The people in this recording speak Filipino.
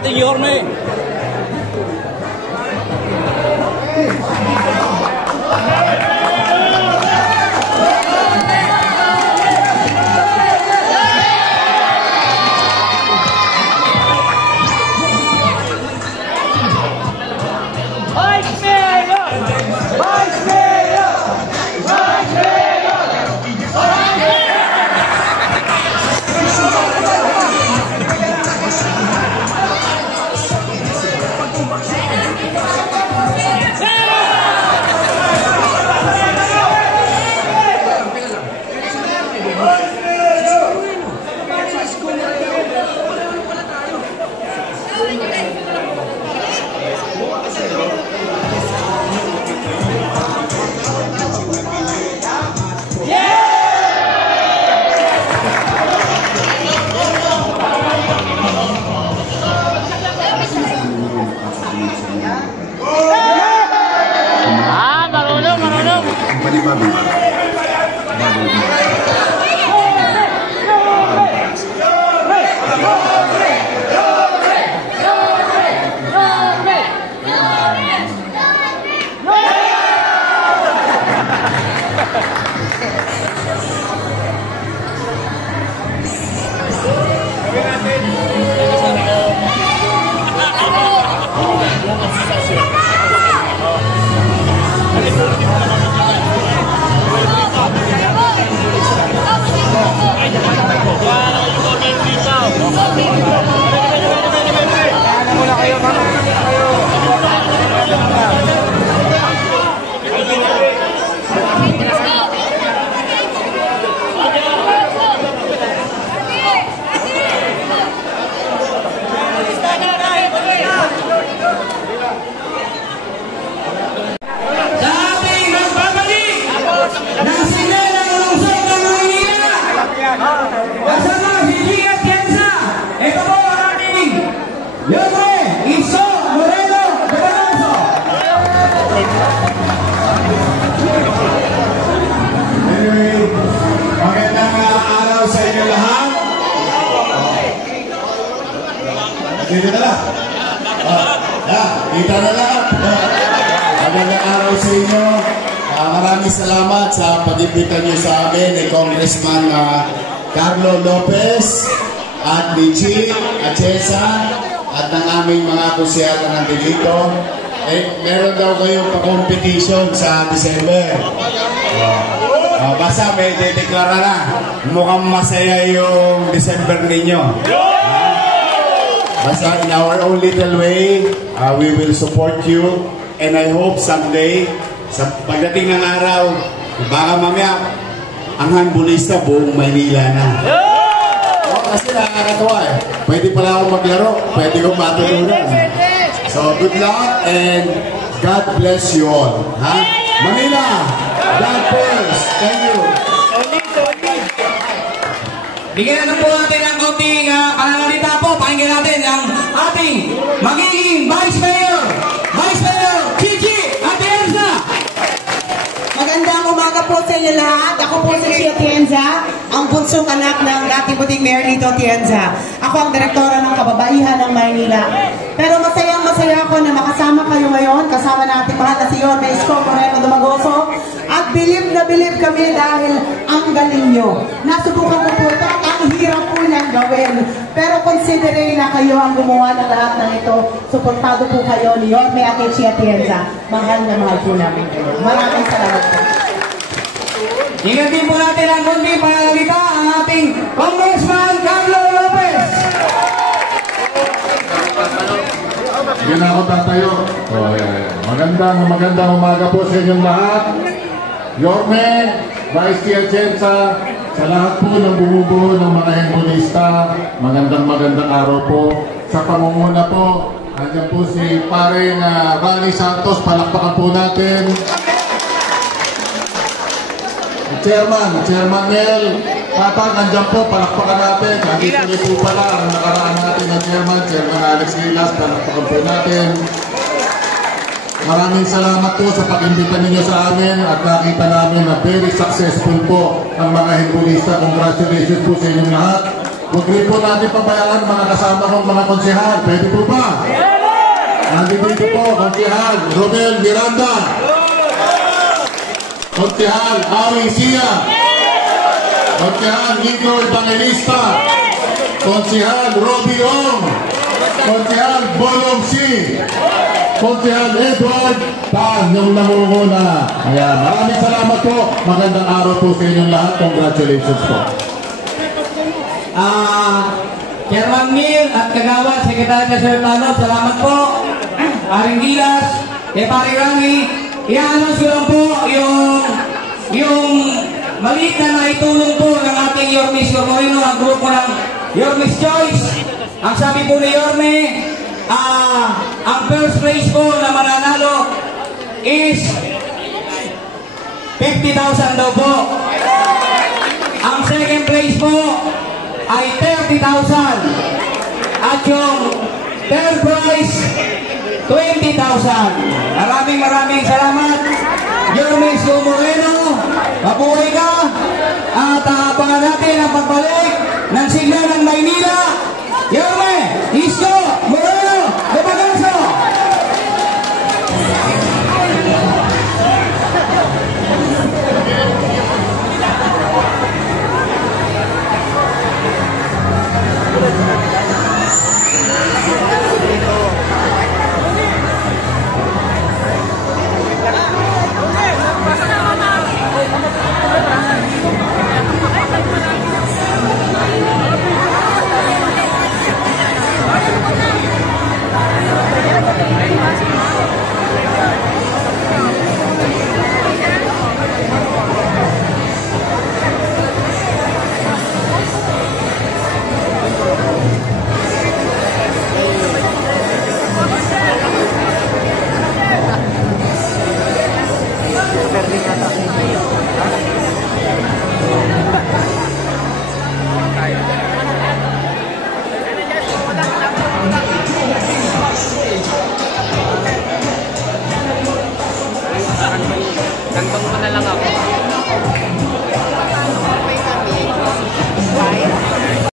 ating Yorme. Dito na lang. Dito na lang. Magandang araw sa inyo. Maraming salamat sa pag-imbita niyo sa amin ni Congressman Carlo Lopez at ni Chi Atienza at ng aming mga kusyal na nandito. Meron daw kayong pa-competition sa December. Basta may dedeklara na. Mukhang masaya yung December ninyo. Basta in our own little way, we will support you. And I hope someday, sa pagdating ng araw, baka mamaya, ang handballista buong Maynila na. Kasi nakakatawa eh. Pwede pala akong maglaro, pwede kong matutunan. So good luck and God bless you all. Manila, God bless. Thank you. Bigyan na po natin ang konting pananalita po. Pakinggan natin ang ating magiging Vice Mayor Gigi Atienza. Magandang umaga po sa inyo lahat. Ako po si Gigi Atienza, ang bunsong anak ng dating puting Mayor Lito Atienza. Ako ang direktora ng Kababaihan ng Maynila. Pero masaya ako na makasama kayo ngayon, kasama natin mahal na si Yorme Isko Moreno Dumagoso. At bilib na bilib kami dahil ang galing nyo. Nasubukan ko po ito at ang hirap po niyang gawin. Pero considering na kayo ang gumawa ng lahat ng ito, suportado po kayo ni Yorme at Gigi Atienza. Mahal na mahal po namin kayo. Maraming salamat po. Ingatin po natin ang konting pananalita ang ating Congressman Carlo Lopez. Hindi na ako tatayo. Magandang umaga po sa inyong lahat. Yorme, Vice Atienza, sa lahat po ng bumubuo ng mga handballista, magandang araw po. Sa pangunguna po, andyan po si paring Rani Santos, palakpakan po natin. Chairman Mel Patag, andyan po, palakpakan natin. Andito niyo po pala ang nakaraan natin na Chairman Alex Lilas, palakpakan po natin. Maraming salamat po sa pag-imbita ninyo sa amin at nakita namin na very successful po ang mga handballista. Congratulations po sa inyong lahat. Huwag rin po natin pabayaan mga kasama kong mga konsehal. Pwede po ba? Nandito po, konsehal Romel Miranda. Konsehal Awi Sia. Konsehal Nico Evangelista. Konsehal Robbie Ong. Konsehal Bolong C. Konsehal Edward Tan, yung namumuna. Ayan, maraming salamat po. Magandang araw po sa inyong lahat. Congratulations po. Chairman Mil at Kagawad, Sekretary Treasurer Tanov, salamat po. Aring Gilas, Pare Rami, i-announce ko lang po yung maliit na naitulong po ng ating Yormes Moreno, ang grupo ng Yormes Choice. Ang sabi po ni Yorme, ang first place po na mananalo is 50,000 daw po. Ang second place po ay 30,000. At yung third prize, 20,000. Maraming salamat. Yormes Moreno, mabuhay ka. At abangan natin ang pagbalik ng sigla ng Maynila. Yorme, isko!